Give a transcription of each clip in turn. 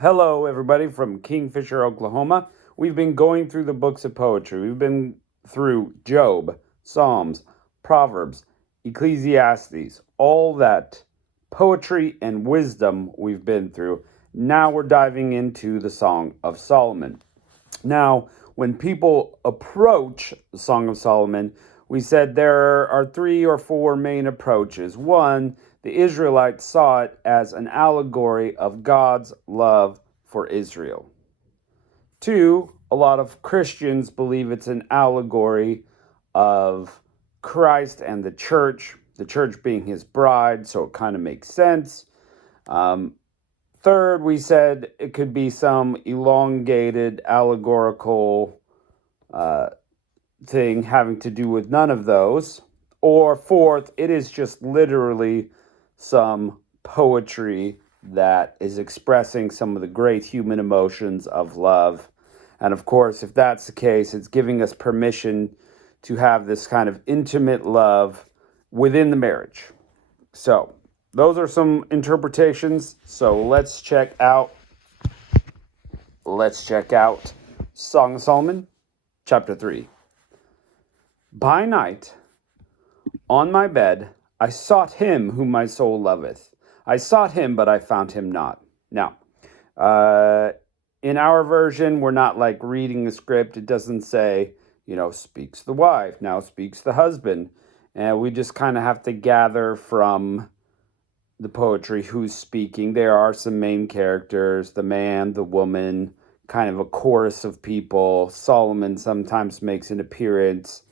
Hello, everybody from Kingfisher, Oklahoma. We've been going through the books of poetry. We've been through Job, Psalms, Proverbs, Ecclesiastes, all that poetry and wisdom we've been through. Now we're diving into the Song of Solomon. Now, when people approach the Song of Solomon, we said there are three or four main approaches. One, the Israelites saw it as an allegory of God's love for Israel. Two, a lot of Christians believe it's an allegory of Christ and the church being his bride, so it kind of makes sense. Third, we said it could be some elongated allegorical thing having to do with none of those. Or fourth, it is just literally some poetry that is expressing some of the great human emotions of love. And of course, if that's the case, it's giving us permission to have this kind of intimate love within the marriage. So, those are some interpretations. So let's check out Song of Solomon, chapter 3. By night, on my bed, I sought him whom my soul loveth. I sought him, but I found him not. Now, in our version, we're not like reading the script. It doesn't say, speaks the wife, now speaks the husband. And we just kind of have to gather from the poetry who's speaking. There are some main characters, the man, the woman, kind of a chorus of people. Solomon sometimes makes an appearance.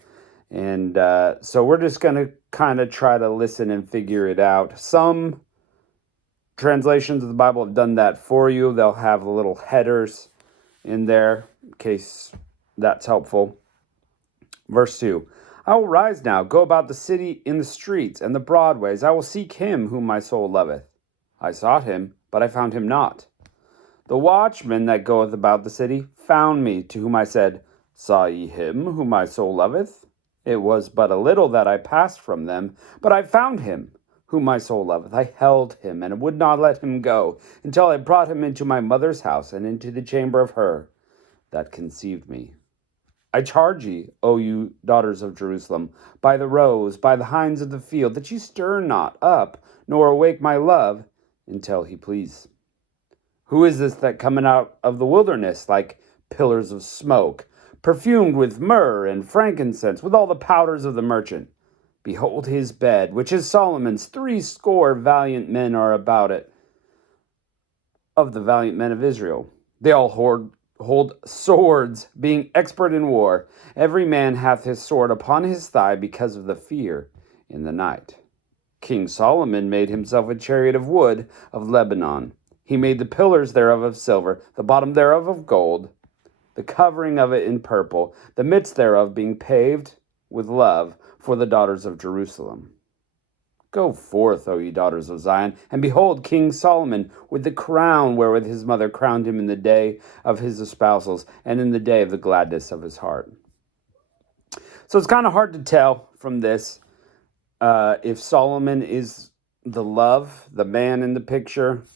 And so we're just going to kind of try to listen and figure it out. Some translations of the Bible have done that for you. They'll have little headers in there in case that's helpful. Verse 2. I will rise now, go about the city in the streets and the broad ways. I will seek him whom my soul loveth. I sought him, but I found him not. The watchman that goeth about the city found me, to whom I said, Saw ye him whom my soul loveth? It was but a little that I passed from them, but I found him whom my soul loveth. I held him, and would not let him go, until I brought him into my mother's house, and into the chamber of her that conceived me. I charge ye, O you daughters of Jerusalem, by the roes, by the hinds of the field, that ye stir not up, nor awake my love, until he please. Who is this that cometh out of the wilderness like pillars of smoke, perfumed with myrrh and frankincense, with all the powders of the merchant? Behold his bed, which is Solomon's. 80 valiant men are about it, of the valiant men of Israel. They all hold swords, being expert in war. Every man hath his sword upon his thigh, because of the fear in the night. King Solomon made himself a chariot of wood of Lebanon. He made the pillars thereof of silver, the bottom thereof of gold, the covering of it in purple, the midst thereof being paved with love for the daughters of Jerusalem. Go forth, O ye daughters of Zion, and behold King Solomon with the crown wherewith his mother crowned him in the day of his espousals, and in the day of the gladness of his heart. So it's kind of hard to tell from this if Solomon is the love, the man in the picture,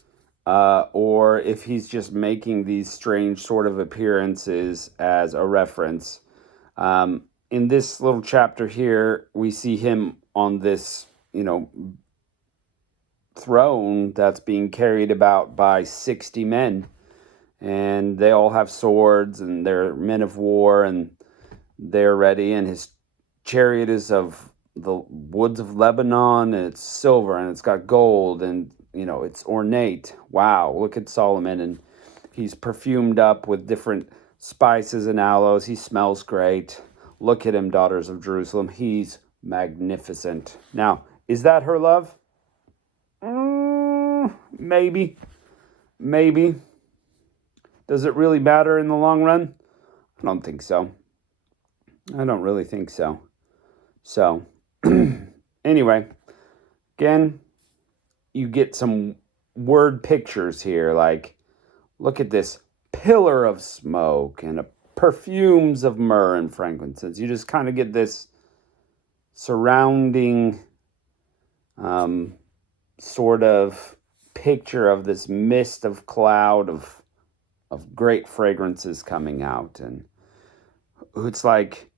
or if he's just making these strange sort of appearances as a reference. In this little chapter here, we see him on this, throne that's being carried about by 60 men. And they all have swords, and they're men of war, and they're ready. And his chariot is of the woods of Lebanon, and it's silver, and it's got gold, and it's ornate. Wow, look at Solomon, and he's perfumed up with different spices and aloes. He smells great. Look at him, daughters of Jerusalem. He's magnificent. Now, is that her love? Maybe. Does it really matter in the long run? I don't think so. I don't really think so. So, anyway, again, you get some word pictures here, like, look at this pillar of smoke and perfumes of myrrh and frankincense. You just kind of get this surrounding sort of picture of this mist of cloud of great fragrances coming out. And it's like,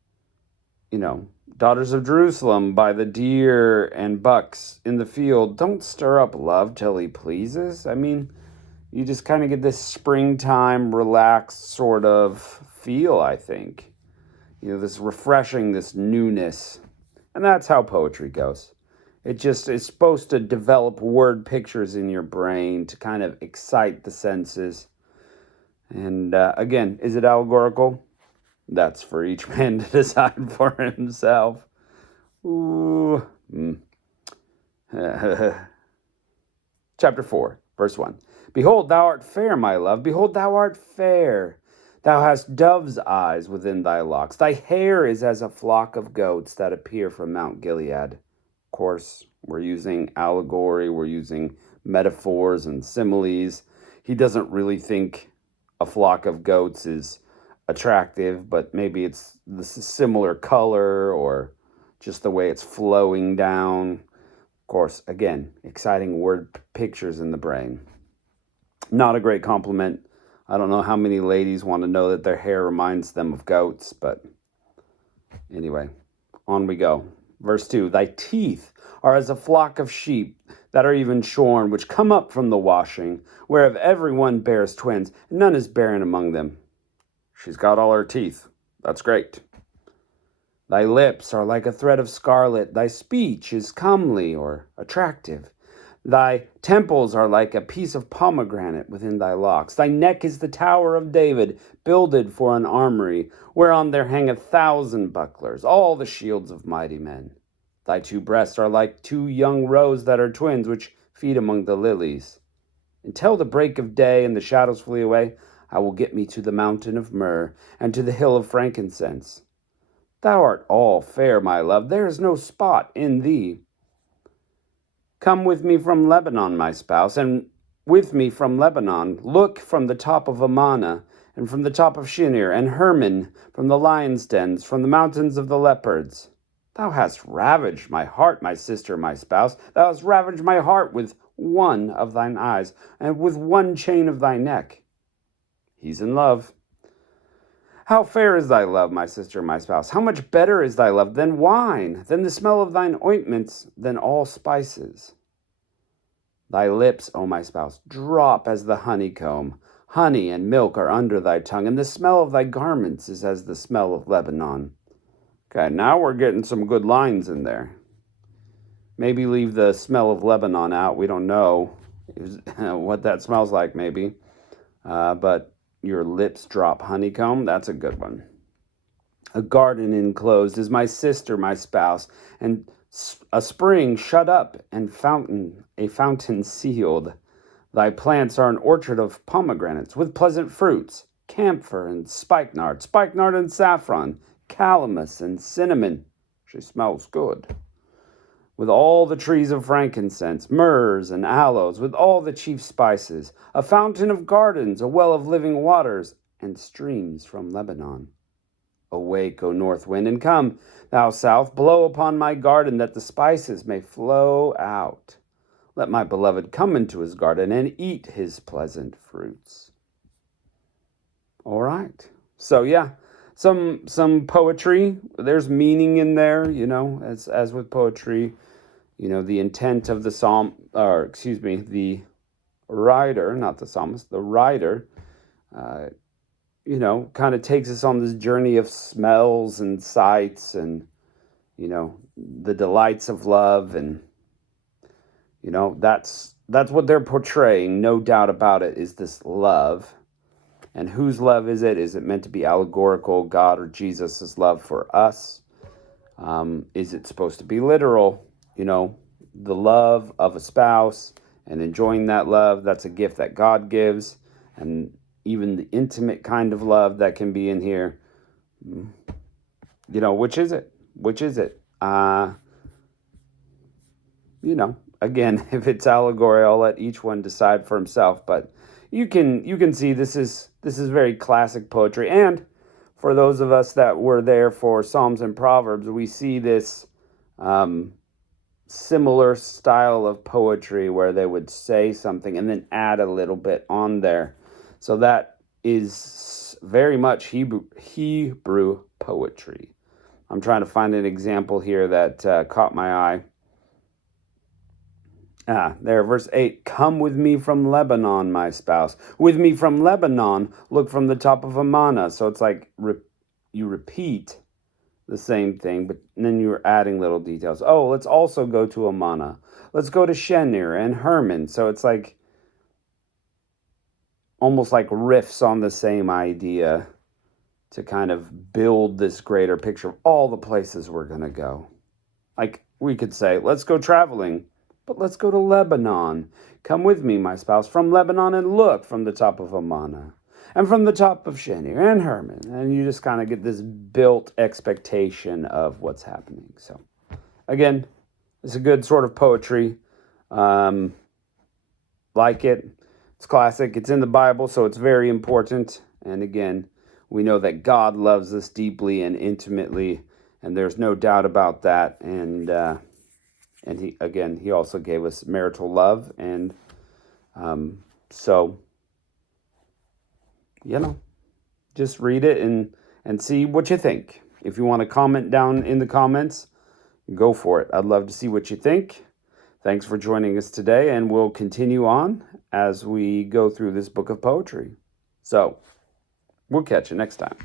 daughters of Jerusalem, by the deer and bucks in the field, don't stir up love till he pleases. I mean, you just kind of get this springtime, relaxed sort of feel, I think. This refreshing, this newness. And that's how poetry goes. It's supposed to develop word pictures in your brain to kind of excite the senses. And again, is it allegorical? That's for each man to decide for himself. Ooh. Chapter 4, verse 1. Behold, thou art fair, my love. Behold, thou art fair. Thou hast dove's eyes within thy locks. Thy hair is as a flock of goats that appear from Mount Gilead. Of course, we're using allegory. We're using metaphors and similes. He doesn't really think a flock of goats is attractive, but maybe it's the similar color or just the way it's flowing down. Of course, again, exciting word pictures in the brain. Not a great compliment. I don't know how many ladies want to know that their hair reminds them of goats, but anyway, on we go. Verse 2, thy teeth are as a flock of sheep that are even shorn, which come up from the washing, whereof every one bears twins, and none is barren among them. She's got all her teeth. That's great. Thy lips are like a thread of scarlet. Thy speech is comely or attractive. Thy temples are like a piece of pomegranate within thy locks. Thy neck is the tower of David, builded for an armory, whereon there hang 1,000 bucklers, all the shields of mighty men. Thy two breasts are like two young roes that are twins, which feed among the lilies. Until the break of day and the shadows flee away, I will get me to the mountain of myrrh, and to the hill of frankincense. Thou art all fair, my love. There is no spot in thee. Come with me from Lebanon, my spouse, and with me from Lebanon. Look from the top of Amana, and from the top of Shinir, and Hermon, from the lions' dens, from the mountains of the leopards. Thou hast ravaged my heart, my sister, my spouse. Thou hast ravaged my heart with one of thine eyes, and with one chain of thy neck. He's in love. How fair is thy love, my sister, my spouse? How much better is thy love than wine, than the smell of thine ointments, than all spices? Thy lips, O my spouse, drop as the honeycomb. Honey and milk are under thy tongue, and the smell of thy garments is as the smell of Lebanon. Okay, now we're getting some good lines in there. Maybe leave the smell of Lebanon out. We don't know what that smells like, maybe. But your lips drop honeycomb. That's a good one. A garden enclosed is my sister, my spouse, and a spring shut up, and a fountain sealed. Thy plants are an orchard of pomegranates with pleasant fruits, camphor and spikenard and saffron, calamus and cinnamon. She smells good. With all the trees of frankincense, myrrhs and aloes, with all the chief spices, a fountain of gardens, a well of living waters, and streams from Lebanon. Awake, O north wind, and come, thou south, blow upon my garden, that the spices may flow out. Let my beloved come into his garden and eat his pleasant fruits. All right. So yeah, some poetry. There's meaning in there, as with poetry. The intent of the the writer, not the psalmist, the writer, kind of takes us on this journey of smells and sights and, the delights of love. And, that's what they're portraying. No doubt about it, is this love. And whose love is it? Is it meant to be allegorical, God or Jesus' love for us? Is it supposed to be literal? The love of a spouse and enjoying that love, that's a gift that God gives. And even the intimate kind of love that can be in here, which is it? Which is it? Again, if it's allegory, I'll let each one decide for himself. But you can see this is very classic poetry. And for those of us that were there for Psalms and Proverbs, we see this similar style of poetry where they would say something and then add a little bit on there. So that is very much Hebrew poetry. I'm trying to find an example here that caught my eye. There, verse 8. Come with me from Lebanon, my spouse. With me from Lebanon, look from the top of Amana. So it's like you repeat the same thing, but then you're adding little details. Oh, let's also go to Amana. Let's go to Shenir and Hermon. So it's like almost like riffs on the same idea to kind of build this greater picture of all the places we're going to go. Like we could say, let's go traveling, but let's go to Lebanon. Come with me, my spouse, from Lebanon, and look from the top of Amana and from the top of Shenir and Hermon. And you just kind of get this built expectation of what's happening. So again, it's a good sort of poetry. Like it. It's classic. It's in the Bible, so it's very important. And again, we know that God loves us deeply and intimately, and there's no doubt about that. And he also gave us marital love, and so just read it and see what you think. If you want to comment down in the comments, go for it. I'd love to see what you think. Thanks for joining us today, and we'll continue on as we go through this book of poetry. So, we'll catch you next time.